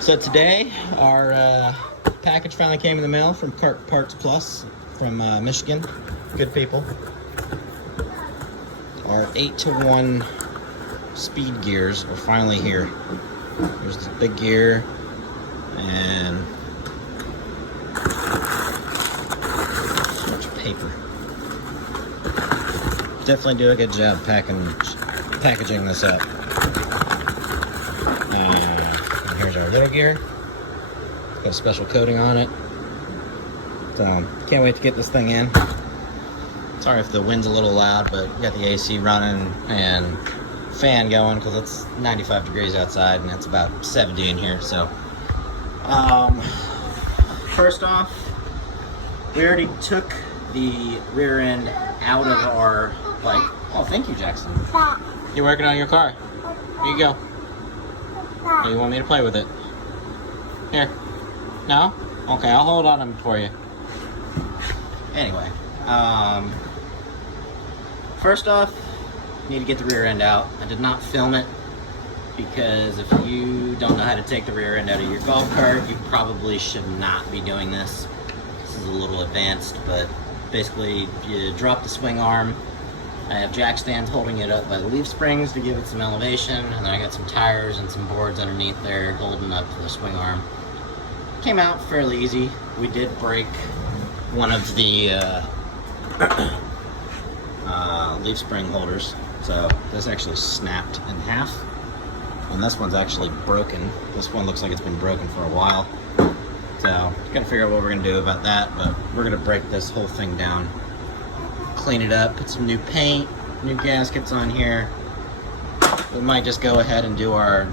So today, our package finally came in the mail from Cart Parts Plus from Michigan. Good people. Our 8-to-1 speed gears are finally here. There's the big gear and so much paper. Definitely do a good job packaging this up. And here's our little gear. Got a special coating on it. So can't wait to get this thing in. Sorry if the wind's a little loud, but we got the AC running and fan going because it's 95 degrees outside and it's about 70 in here. So first off, we already took the rear end out of our bike. Oh, thank you, Jackson. You're working on your car. Here you go. Oh, you want me to play with it? Here. No? Okay, I'll hold on them for you. Anyway, first off, you need to get the rear end out. I did not film it because if you don't know how to take the rear end out of your golf cart, you probably should not be doing this. This is a little advanced, but basically you drop the swing arm. I have jack stands holding it up by the leaf springs to give it some elevation, and then I got some tires and some boards underneath there holding up the swing arm. Came out fairly easy. We did break one of the leaf spring holders, so this actually snapped in half, and this one's actually broken. This one looks like it's been broken for a while, so gotta figure out what we're gonna do about that, but we're gonna break this whole thing down, clean it up, put some new paint, new gaskets on here. We might just go ahead and do our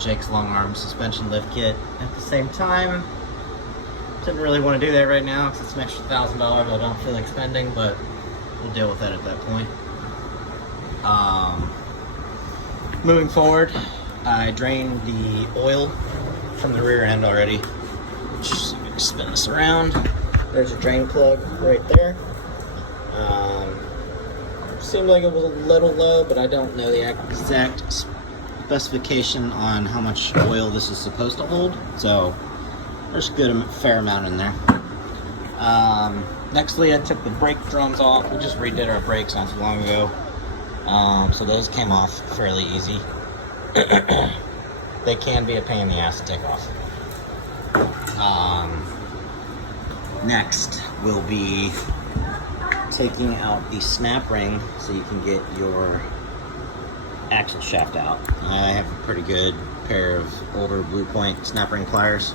Jake's long arm suspension lift kit at the same time. Didn't really want to do that right now because it's an extra $1,000 I don't feel like spending, but we'll deal with that at that point. Moving forward, I drained the oil from the rear end already. Just spin this around. There's a drain plug right there. Seemed like it was a little low, but I don't know the exact specification on how much oil this is supposed to hold. So there's a fair amount in there. Nextly, I took the brake drums off. We just redid our brakes not too long ago. So those came off fairly easy. They can be a pain in the ass to take off. Next will be taking out the snap ring so you can get your axle shaft out. I have a pretty good pair of older Blue Point snap ring pliers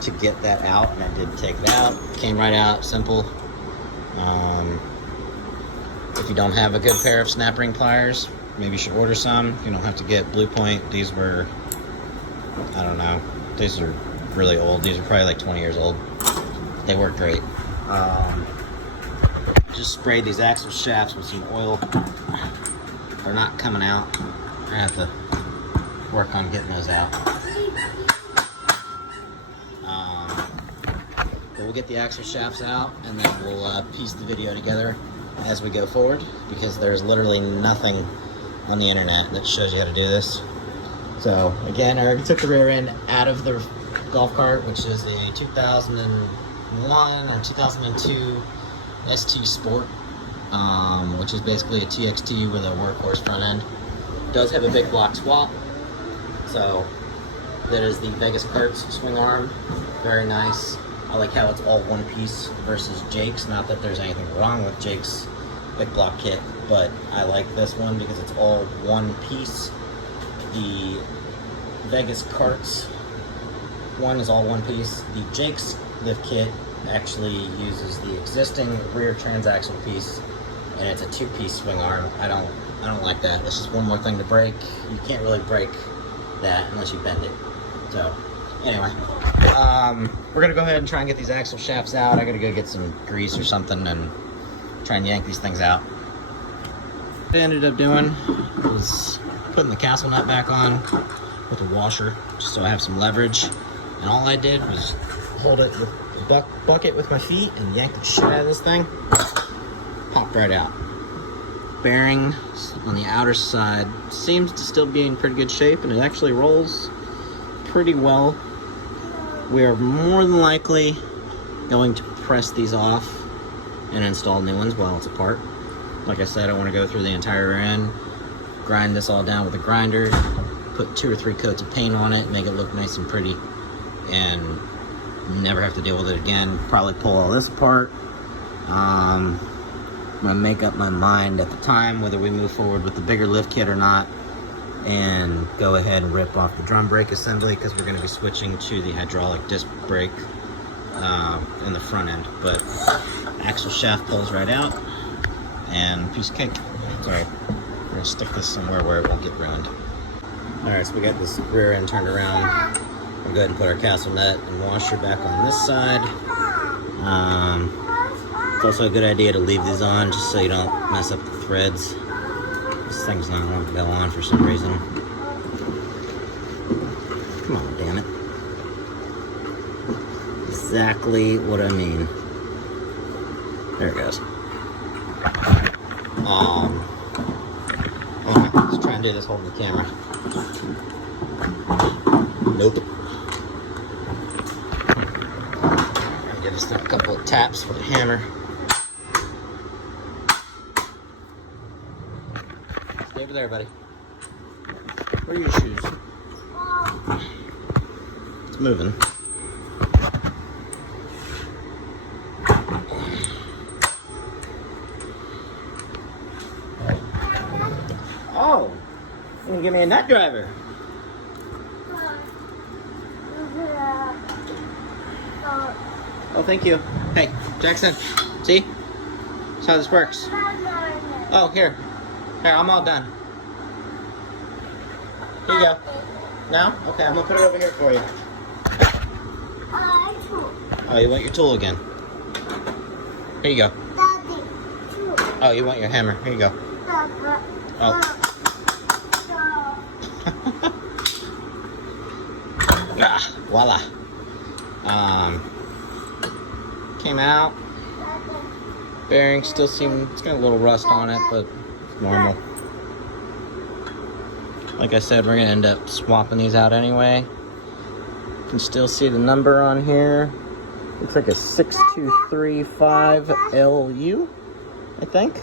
to get that out, and I did take it out. Came right out, simple. If you don't have a good pair of snap ring pliers, maybe you should order some. You don't have to get Blue Point. These were, I don't know, these are really old. These are probably like 20 years old. They work great. Just sprayed these axle shafts with some oil. They're not coming out. I'm gonna have to work on getting those out. But we'll get the axle shafts out, and then we'll piece the video together as we go forward, because there's literally nothing on the internet that shows you how to do this. So again, I already took the rear end out of the golf cart, which is a 2001 or 2002 ST Sport, which is basically a TXT with a workhorse front end. It does have a big block swap, so that is the Vegas Karts swing arm. Very nice. I like how it's all one piece versus Jake's. Not that there's anything wrong with Jake's big block kit, but I like this one because it's all one piece. The Vegas Karts one is all one piece. The Jake's lift kit actually uses the existing rear transaxle piece, and it's a two-piece swing arm. I don't like that. It's just one more thing to break. You can't really break that unless you bend it. So anyway, we're gonna go ahead and try and get these axle shafts out. I gotta go get some grease or something and try and yank these things out. What I ended up doing was putting the castle nut back on with a washer, just so I have some leverage. And all I did was hold it with the bucket with my feet and yank the shit out of this thing. Popped right out. Bearing on the outer side seems to still be in pretty good shape, and it actually rolls pretty well. We are more than likely going to press these off and install new ones while it's apart. Like I said, I want to go through the entire rear end, grind this all down with a grinder, put 2 or 3 coats of paint on it, make it look nice and pretty, and never have to deal with it again. Probably pull all this apart. I'm gonna make up my mind at the time whether we move forward with the bigger lift kit or not, and go ahead and rip off the drum brake assembly, because we're going to be switching to the hydraulic disc brake in the front end. But axle shaft pulls right out, and piece of cake. Sorry, we're going to stick this somewhere where it won't get ruined. Alright, so we got this rear end turned around. We'll go ahead and put our castle nut and washer back on this side. It's also a good idea to leave these on just so you don't mess up the threads. This thing's not wanting to go on for some reason. Come on, damn it. Exactly what I mean. There it goes. Let's try and do this holding the camera. Nope. I'll give this a couple of taps with a hammer. Stay over there, buddy. Where are your shoes? It's moving. Oh, you can give me a nut driver. Oh, thank you. Hey, Jackson, see? That's how this works. Oh, here. Here, I'm all done. Here you go. Now? Okay, I'm gonna put it over here for you. Oh, you want your tool again? Here you go. Oh, you want your hammer? Here you go. Oh. Ah, voila. Came out. Bearing still seem, it's got a little rust on it, but it's normal. Like I said, we're gonna end up swapping these out anyway. You can still see the number on here. Looks like a 6235 LU, I think.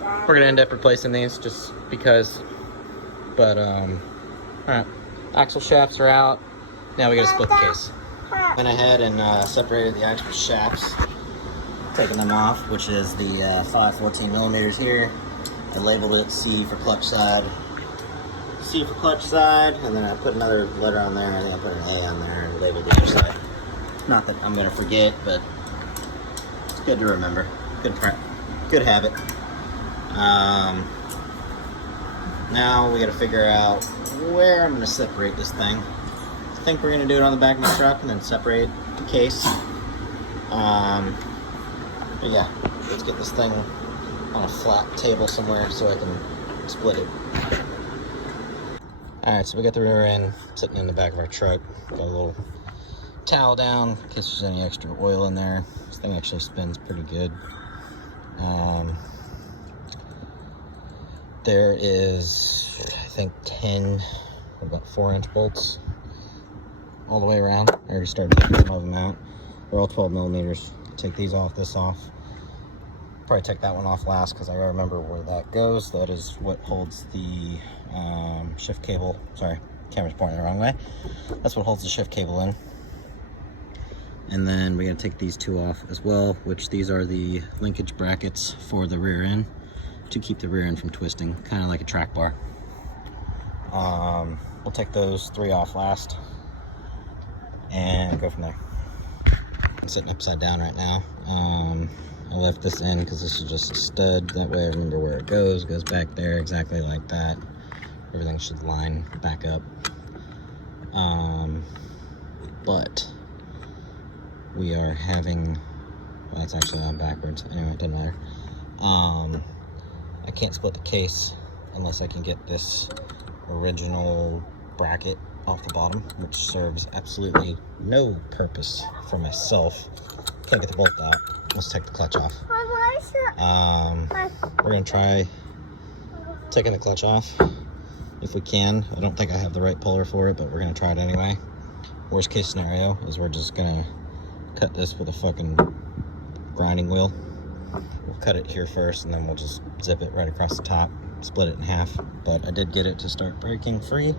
We're gonna end up replacing these just because. But alright. Axle shafts are out. Now we gotta split the case. Went ahead and separated the axle shafts, taking them off, which is the 514 millimeters here. I labeled it C for clutch side, C for clutch side, and then I put another letter on there, and I think I put an A on there and labeled the other side. Not that I'm gonna forget, but it's good to remember. Good habit. Now we gotta figure out where I'm gonna separate this thing. I think we're gonna do it on the back of my truck and then separate the case. But yeah, let's get this thing on a flat table somewhere so I can split it. Alright, so we got the rear end sitting in the back of our truck. Got a little towel down in case there's any extra oil in there. This thing actually spins pretty good. There is, I think, 10, about 4-inch bolts all the way around. I already started taking some of them out. They're all 12 millimeters. Take these off, this off. Probably take that one off last because I remember where that goes. That is what holds the shift cable. Sorry, camera's pointing the wrong way. That's what holds the shift cable in. And then we gotta take these two off as well, which these are the linkage brackets for the rear end to keep the rear end from twisting, kind of like a track bar. We'll take those 3 off last and go from there. I'm sitting upside down right now. I left this in because this is just a stud. That way I remember where it goes. It goes back there exactly like that. Everything should line back up. But we are having, well, it's actually on backwards. Anyway, it doesn't matter. I can't split the case unless I can get this original bracket off the bottom, which serves absolutely no purpose for myself. Can't get the bolt out. Let's take the clutch off. We're gonna try taking the clutch off if we can. I don't think I have the right puller for it, but we're gonna try it anyway. Worst case scenario is we're just gonna cut this with a fucking grinding wheel. We'll cut it here first, and then we'll just zip it right across the top, split it in half. But I did get it to start breaking free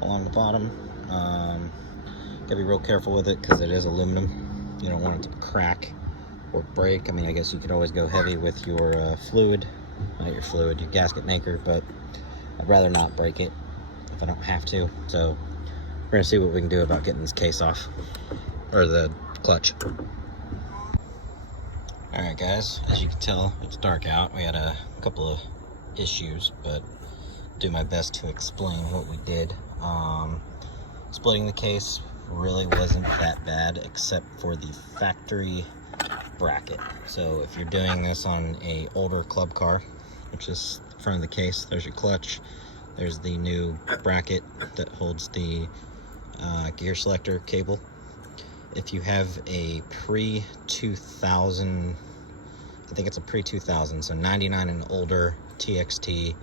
along the bottom. Gotta be real careful with it because it is aluminum. You don't want it to crack or break. I mean, I guess you could always go heavy with your fluid, not your fluid, your gasket maker, but I'd rather not break it if I don't have to. So we're gonna see what we can do about getting this case off, or the clutch. All right, guys, as you can tell, it's dark out. We had a couple of issues, but do my best to explain what we did. Splitting the case really wasn't that bad, except for the factory bracket. So if you're doing this on a older club car, which is the front of the case, there's your clutch, there's the new bracket that holds the gear selector cable. If you have a pre-2000, I think it's a pre-2000, so 99 and older TXT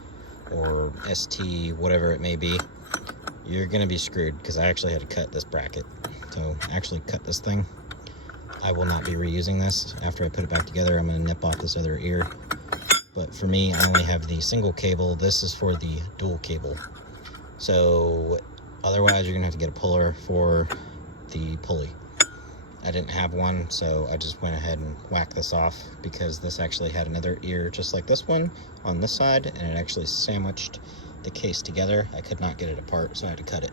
or ST, whatever it may be, you're gonna be screwed, because I actually had to cut this bracket. So actually cut this thing. I will not be reusing this. After I put it back together, I'm gonna nip off this other ear. But for me, I only have the single cable. This is for the dual cable. So otherwise, you're gonna have to get a puller for the pulley. I didn't have one, so I just went ahead and whacked this off, because this actually had another ear just like this one on this side, and it actually sandwiched the case together. I could not get it apart, so I had to cut it.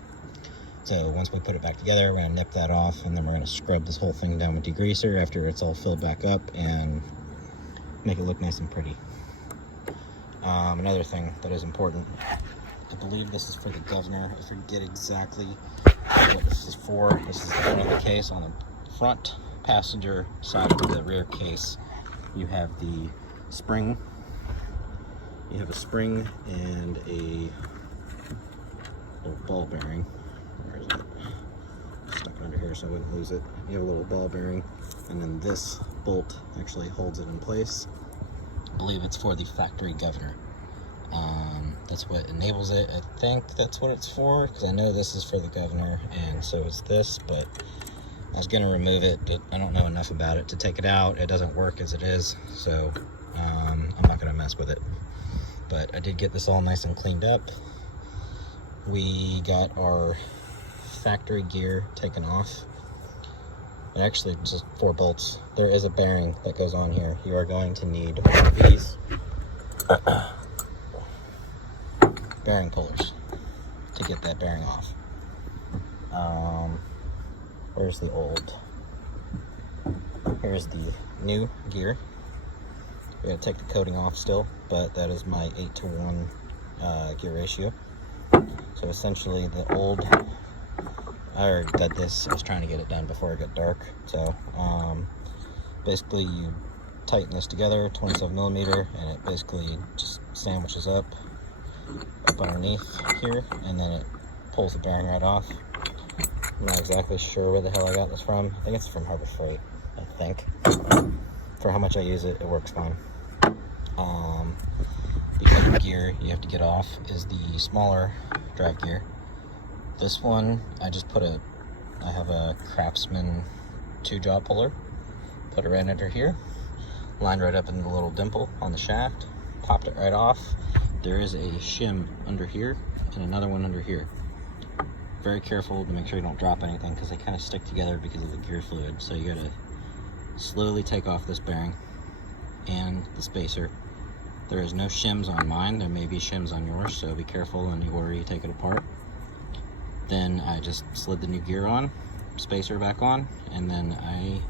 So once we put it back together, we're gonna nip that off, and then we're gonna scrub this whole thing down with degreaser after it's all filled back up and make it look nice and pretty. Another thing that is important, I believe this is for the governor. I forget exactly what this is for. This is the front of the case. On the front passenger side of the rear case, you have the spring. You have a spring and a little ball bearing. Where is it? Stuck it under here so I wouldn't lose it. You have a little ball bearing, and then this bolt actually holds it in place. I believe it's for the factory governor. That's what enables it. I think that's what it's for, because I know this is for the governor, and so is this, but I was gonna remove it, but I don't know enough about it to take it out. It doesn't work as it is, so I'm not gonna mess with it. But I did get this all nice and cleaned up. We got our factory gear taken off. And actually, just 4 bolts. There is a bearing that goes on here. You are going to need one of these bearing pullers to get that bearing off. Where's the old? Here's the new gear. We gotta take the coating off still, but that is my 8:1 gear ratio. So essentially the old, I already got this. I was trying to get it done before it got dark. So basically you tighten this together, 27mm, and it basically just sandwiches up underneath here, and then it pulls the bearing right off. I'm not exactly sure where the hell I got this from. I think it's from Harbor Freight, I think. For how much I use it, it works fine. The other gear you have to get off is the smaller drive gear. This one, I have a Craftsman 2-jaw puller. Put it right under here, lined right up in the little dimple on the shaft, popped it right off. There is a shim under here and another one under here. Very careful to make sure you don't drop anything, because they kind of stick together because of the gear fluid. So you gotta slowly take off this bearing and the spacer. There is no shims on mine. There may be shims on yours, so be careful where you take it apart. Then I just slid the new gear on, spacer back on, and then I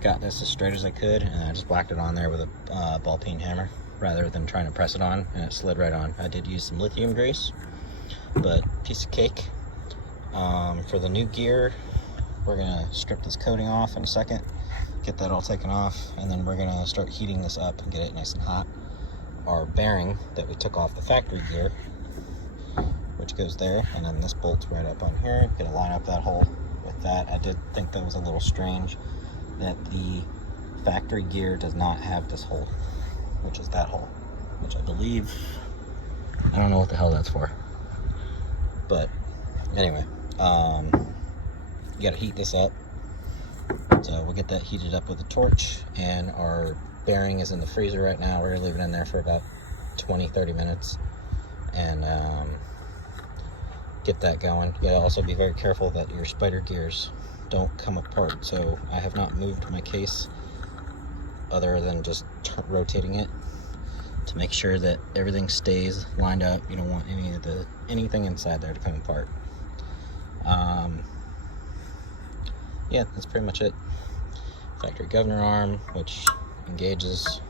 got this as straight as I could, and I just whacked it on there with a ball peen hammer rather than trying to press it on, and it slid right on. I did use some lithium grease, but piece of cake. For the new gear, we're gonna strip this coating off in a second, get that all taken off, and then we're gonna start heating this up and get it nice and hot. Our bearing that we took off the factory gear, which goes there, and then this bolt's right up on here. Gonna line up that hole with that. I did think that was a little strange that the factory gear does not have this hole, which is that hole, which I believe, I don't know what the hell that's for. But anyway, you gotta heat this up. So we'll get that heated up with a torch, and our bearing is in the freezer right now. We're gonna leave it in there for about 20-30 minutes and get that going. You gotta also be very careful that your spider gears don't come apart. So I have not moved my case other than just rotating it to make sure that everything stays lined up. You don't want anything inside there to come apart. Yeah, that's pretty much it. Factory governor arm, which engages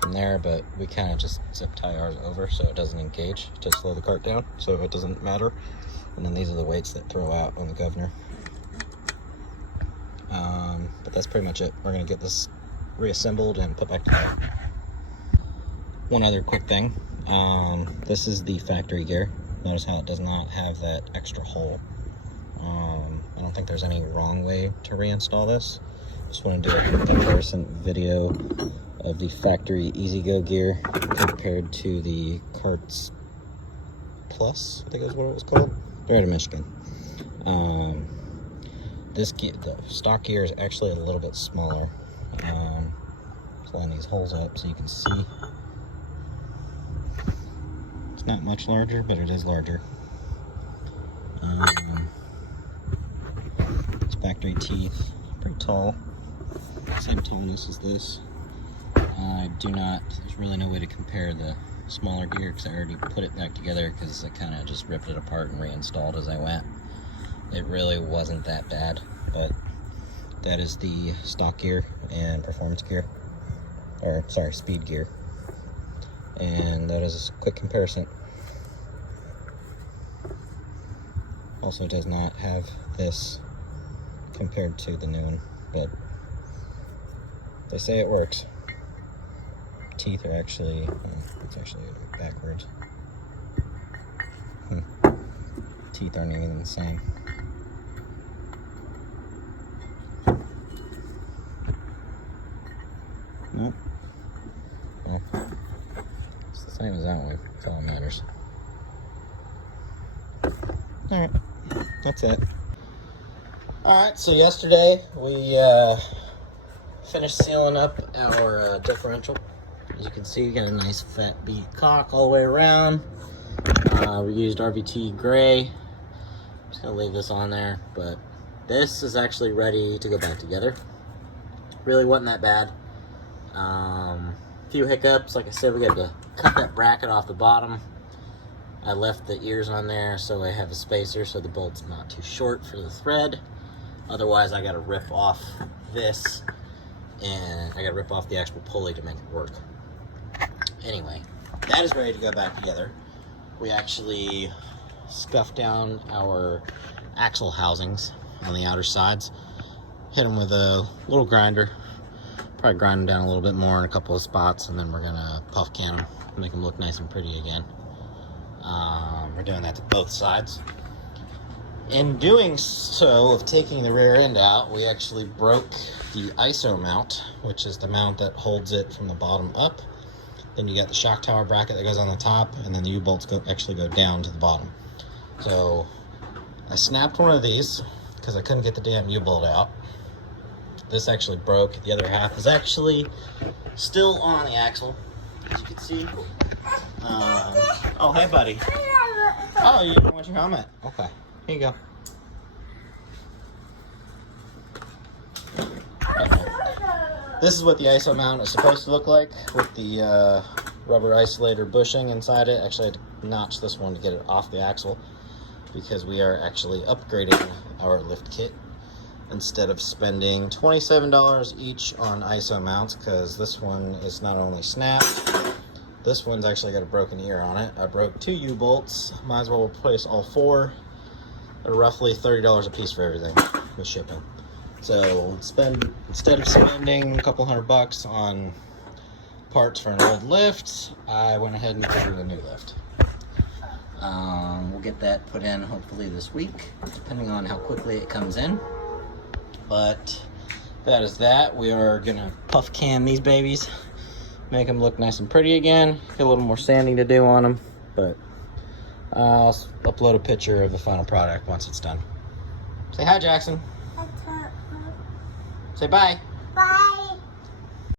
from there, but we kind of just zip tie ours over so it doesn't engage to slow the cart down, so it doesn't matter. And then these are the weights that throw out on the governor. But that's pretty much it. We're gonna get this reassembled and put back together. One other quick thing, this is the factory gear. Notice how it does not have that extra hole. I don't think there's any wrong way to reinstall this. Just want to do a comparison video of the factory EzGo gear compared to the Carts Plus, I think is what it was called. They're out of Michigan. This gear, the stock gear, is actually a little bit smaller. Just line these holes up so you can see. It's not much larger, but it is larger. It's factory teeth, pretty tall, same tallness as this. There's really no way to compare the smaller gear because I already put it back together because I kind of just ripped it apart and reinstalled as I went. It really wasn't that bad, but that is the stock gear and performance gear, or sorry, speed gear. And that is a quick comparison. Also does not have this compared to the new one, but they say it works. Teeth are actually, it's actually backwards. Teeth aren't even the same. Nope. Well, it's the same as that one. That's all that matters. Alright, that's it. Alright, so yesterday we finished sealing up our differential. As you can see, we got a nice fat bead cock all the way around. We used RVT gray. I'm just gonna leave this on there, but this is actually ready to go back together. Really wasn't that bad. Few hiccups, like I said, we got to cut that bracket off the bottom. I left the ears on there so I have a spacer so the bolt's not too short for the thread. Otherwise, I got to rip off this, and I got to rip off the actual pulley to make it work. Anyway, that is ready to go back together. We actually scuffed down our axle housings on the outer sides, hit them with a little grinder, probably grind them down a little bit more in a couple of spots, and then we're gonna puff can them, make them look nice and pretty again. We're doing that to both sides. In doing so, of taking the rear end out, we actually broke the ISO mount, which is the mount that holds it from the bottom up. Then you got the shock tower bracket that goes on the top, and then the U-bolts actually go down to the bottom. So I snapped one of these because I couldn't get the damn U-bolt out. This actually broke. The other half is actually still on the axle, as you can see. Oh, hey, buddy. Oh, you don't want your helmet? Okay, here you go. This is what the ISO mount is supposed to look like with the rubber isolator bushing inside it. Actually, I had to notch this one to get it off the axle because we are actually upgrading our lift kit instead of spending $27 each on ISO mounts, because this one is not only snapped, this one's actually got a broken ear on it. I broke 2 U-bolts. Might as well replace all 4. They're roughly $30 a piece for everything with shipping. So instead of spending a couple $100 on parts for an old lift, I went ahead and ordered a new lift. We'll get that put in hopefully this week, depending on how quickly it comes in. But that is that. We are gonna puff can these babies, make them look nice and pretty again. Get a little more sanding to do on them, but I'll upload a picture of the final product once it's done. Say hi, Jackson. Say bye. Bye.